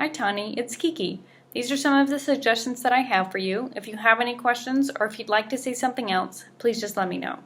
Hi Tawni, it's Kiki. These are some of the suggestions that I have for you. If you have any questions or if you'd like to see something else, please just let me know.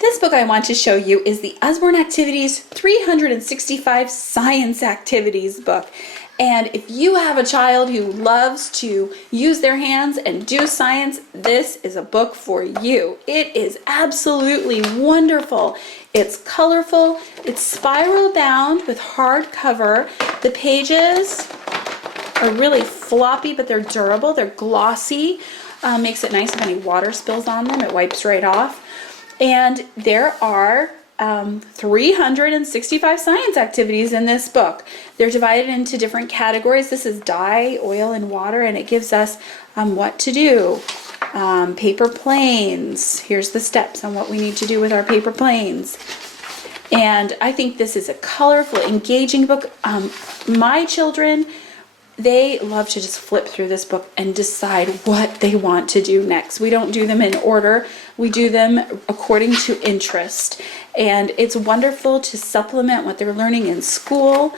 This book I want to show you is the Usborne Activities 365 Science Activities book. And if you have a child who loves to use their hands and do science, this is a book for you. It is absolutely wonderful. It's colorful, it's spiral bound with hardcover. The pages are really floppy, but they're durable, they're glossy. Makes it nice if any water spills on them, it wipes right off. And there are 365 science activities in this book. They're divided into different categories. This is dye, oil, and water, and it gives us what to do. Paper planes. Here's the steps on what we need to do with our paper planes. And I think this is a colorful, engaging book. My children, they love to just flip through this book and decide what they want to do next. We don't do them in order. We do them according to interest. And it's wonderful to supplement what they're learning in school.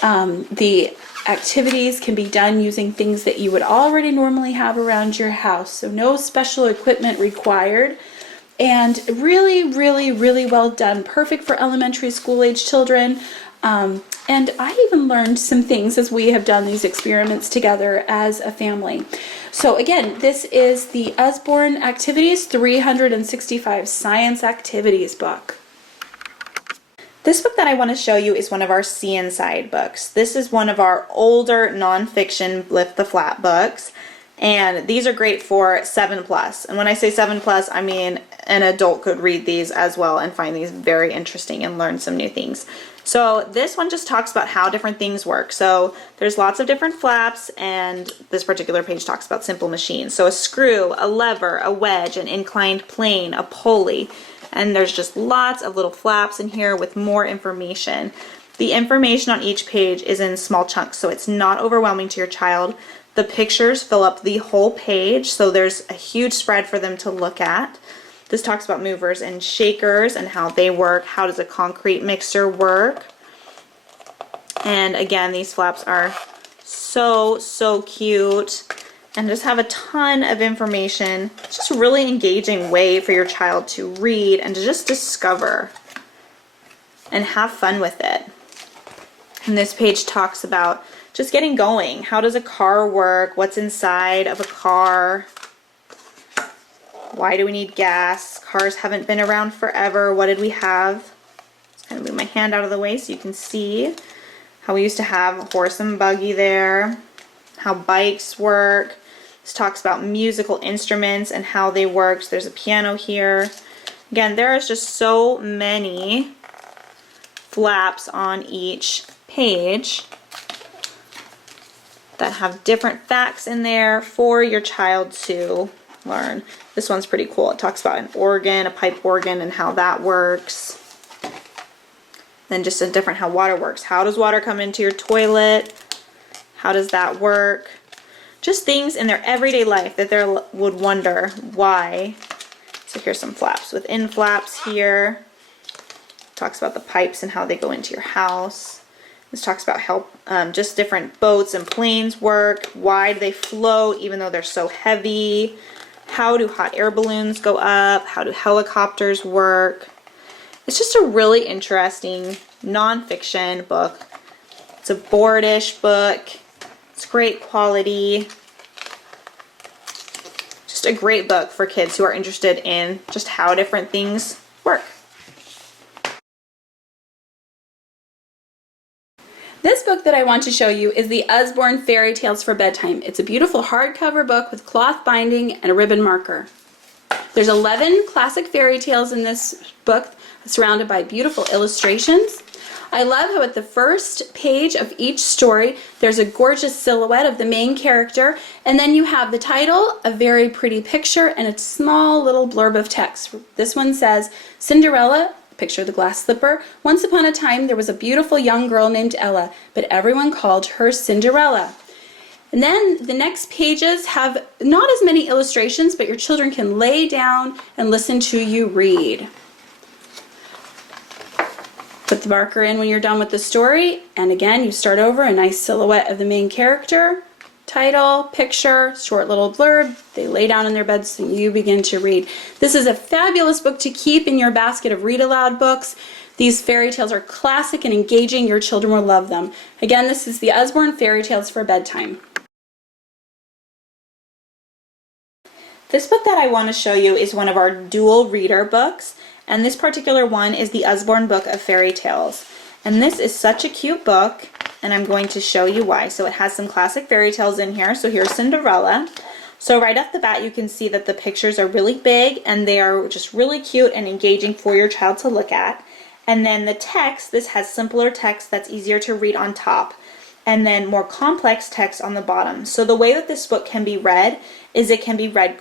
The activities can be done using things that you would already normally have around your house. So no special equipment required. And really, really, really well done. Perfect for elementary school age children. And I even learned some things as we have done these experiments together as a family. So again, this is the Usborne Activities 365 Science Activities book. This book that I want to show you is one of our See Inside books. This is one of our older nonfiction Lift the Flap books. And these are great for 7+. And when I say 7+, I mean an adult could read these as well and find these very interesting and learn some new things. So this one just talks about how different things work. So there's lots of different flaps, and this particular page talks about simple machines. So a screw, a lever, a wedge, an inclined plane, a pulley. And there's just lots of little flaps in here with more information. The information on each page is in small chunks, so it's not overwhelming to your child. The pictures fill up the whole page, so there's a huge spread for them to look at. This talks about movers and shakers and how they work. How does a concrete mixer work? And again, these flaps are so cute and just have a ton of information. It's just a really engaging way for your child to read and to just discover and have fun with it. And this page talks about just getting going. How does a car work? What's inside of a car? Why do we need gas? Cars haven't been around forever. What did we have? Just kind of move my hand out of the way so you can see how we used to have a horse and buggy there. How bikes work. This talks about musical instruments and how they work. So there's a piano here. Again, there is just so many flaps on each page that have different facts in there for your child to learn. This one's pretty cool. It talks about an organ, a pipe organ, and how that works. Then just a different how water works. How does water come into your toilet? How does that work? Just things in their everyday life that they would wonder why. So here's some flaps. Within flaps here, talks about the pipes and how they go into your house. This talks about how just different boats and planes work. Why do they float even though they're so heavy? How do hot air balloons go up? How do helicopters work? It's just a really interesting nonfiction book. It's a boardish book. It's great quality. Just a great book for kids who are interested in just how different things work. This book that I want to show you is the Usborne Fairy Tales for Bedtime. It's a beautiful hardcover book with cloth binding and a ribbon marker. There's 11 classic fairy tales in this book, surrounded by beautiful illustrations. I love how at the first page of each story there's a gorgeous silhouette of the main character, and then you have the title, a very pretty picture, and a small little blurb of text. This one says, Cinderella, picture the glass slipper. Once upon a time there was a beautiful young girl named Ella, but everyone called her Cinderella. And then the next pages have not as many illustrations, but your children can lay down and listen to you read. The Put the marker in when you're done with the story, and again, you start over, a nice silhouette of the main character, title, picture, short little blurb. They lay down in their beds and you begin to read. This is a fabulous book to keep in your basket of read aloud books. These fairy tales are classic and engaging. Your children will love them. Again, this is the Usborne Fairy Tales for Bedtime. This book that I want to show you is one of our dual reader books, and this particular one is the Usborne Book of Fairy Tales. And this is such a cute book, and I'm going to show you why. So it has some classic fairy tales in here. So here's Cinderella. So right off the bat, you can see that the pictures are really big, and they are just really cute and engaging for your child to look at. And then the text, this has simpler text that's easier to read on top, and then more complex text on the bottom. So the way that this book can be read is it can be read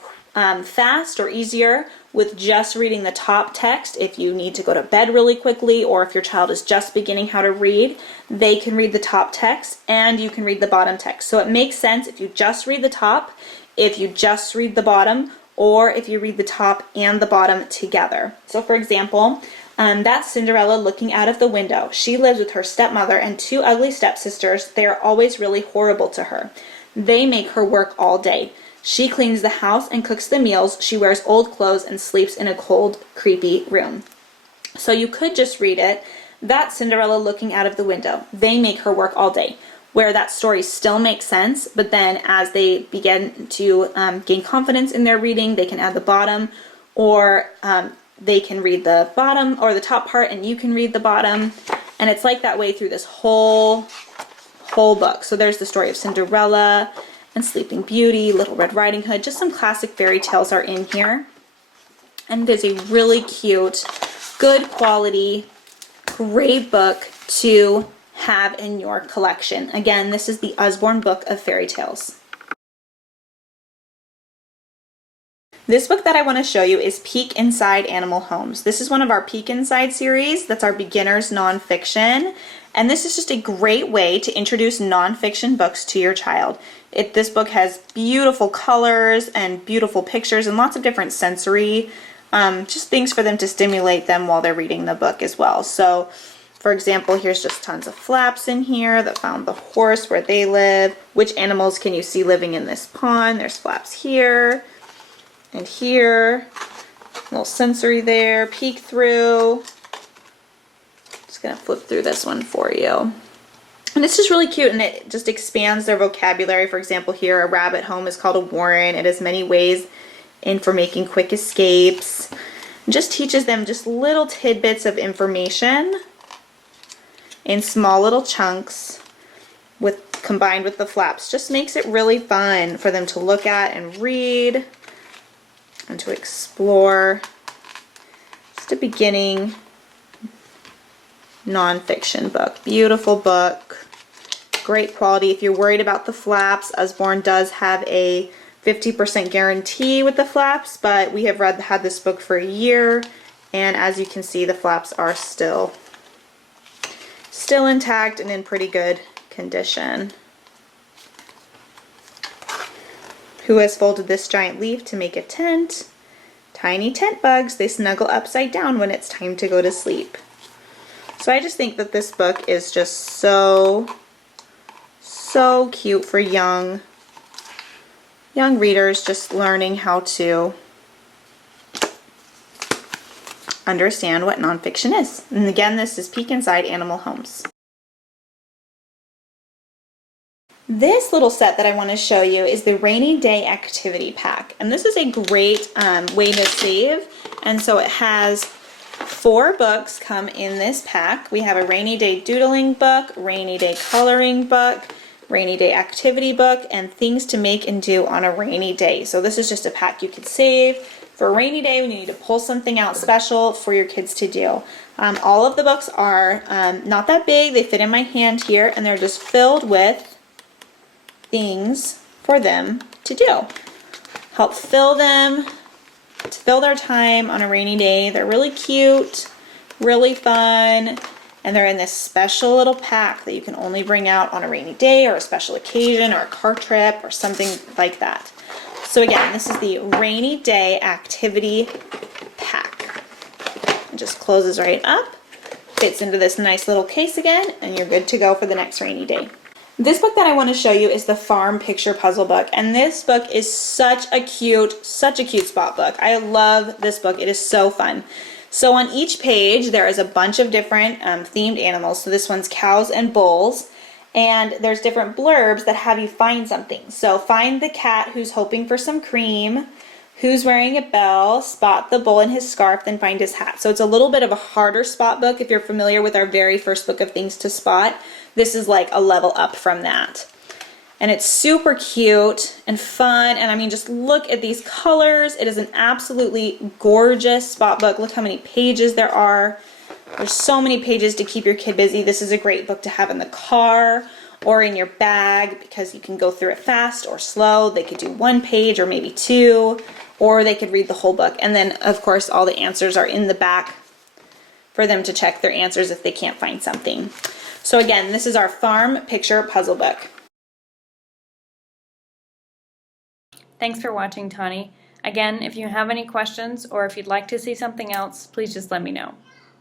fast or easier with just reading the top text. If you need to go to bed really quickly, or if your child is just beginning how to read, they can read the top text and you can read the bottom text. So it makes sense if you just read the top, if you just read the bottom, or if you read the top and the bottom together. So for example, that's Cinderella looking out of the window. She lives with her stepmother and two ugly stepsisters. They are always really horrible to her. They make her work all day. She cleans the house and cooks the meals. She wears old clothes and sleeps in a cold, creepy room. So you could just read it. That's Cinderella looking out of the window. They make her work all day. Where that story still makes sense, but then as they begin to gain confidence in their reading, they can add the bottom, or they can read the bottom or the top part and you can read the bottom. And it's like that way through this whole book. So there's the story of Cinderella and Sleeping Beauty, Little Red Riding Hood. Just some classic fairy tales are in here. And it is a really cute, good quality, great book to have in your collection. Again, this is the Usborne Book of Fairy Tales. This book that I want to show you is Peek Inside Animal Homes. This is one of our Peek Inside series. That's our beginners nonfiction. And this is just a great way to introduce nonfiction books to your child. This book has beautiful colors and beautiful pictures and lots of different sensory just things for them to stimulate them while they're reading the book as well. So for example, here's just tons of flaps in here that found the horse where they live. Which animals can you see living in this pond? There's flaps here and here. A little sensory there. Peek through. Just gonna flip through this one for you. And it's just really cute, and it just expands their vocabulary. For example, here a rabbit home is called a warren. It has many ways in for making quick escapes. It just teaches them just little tidbits of information in small little chunks combined with the flaps. Just makes it really fun for them to look at and read and to explore. Just a beginning nonfiction book. Beautiful book. Great quality. If you're worried about the flaps, Usborne does have a 50% guarantee with the flaps, but we have had this book for a year, and as you can see, the flaps are still intact and in pretty good condition. Who has folded this giant leaf to make a tent? Tiny tent bugs. They snuggle upside down when it's time to go to sleep. So I just think that this book is just so cute for young readers just learning how to understand what nonfiction is. And again, this is Peek Inside Animal Homes. This little set that I want to show you is the Rainy Day Activity Pack. And this is a great way to save. And so it has 4 books come in this pack. We have a Rainy Day Doodling book, Rainy Day Coloring book, Rainy Day Activity book, and Things to Make and Do on a Rainy Day. So this is just a pack you could save for a rainy day when you need to pull something out special for your kids to do. All of the books are not that big. They fit in my hand here, and they're just filled with things for them to do. Help fill them, to fill their time on a rainy day. They're really cute, really fun, and they're in this special little pack that you can only bring out on a rainy day or a special occasion or a car trip or something like that. So again, this is the Rainy Day Activity Pack. It just closes right up. fits into this nice little case again, and you're good to go for the next rainy day. This book that I want to show you is the Farm Picture Puzzle book, and this book is such a cute spot book. I love this book. It is so fun. So on each page there is a bunch of different themed animals. So this one's cows and bulls, and there's different blurbs that have you find something. So find the cat who's hoping for some cream, who's wearing a bell, spot the bull in his scarf, then find his hat. So it's a little bit of a harder spot book if you're familiar with our very first book of things to spot. This is like a level up from that. And it's super cute and fun, and I mean, just look at these colors. It is an absolutely gorgeous spot book. Look how many pages there are. There's so many pages to keep your kid busy. This is a great book to have in the car or in your bag because you can go through it fast or slow. They could do 1 page or maybe 2, or they could read the whole book. And then, of course, all the answers are in the back for them to check their answers if they can't find something. So again, this is our Farm Picture Puzzle book. Thanks for watching, Tawni. Again, if you have any questions or if you'd like to see something else, please just let me know.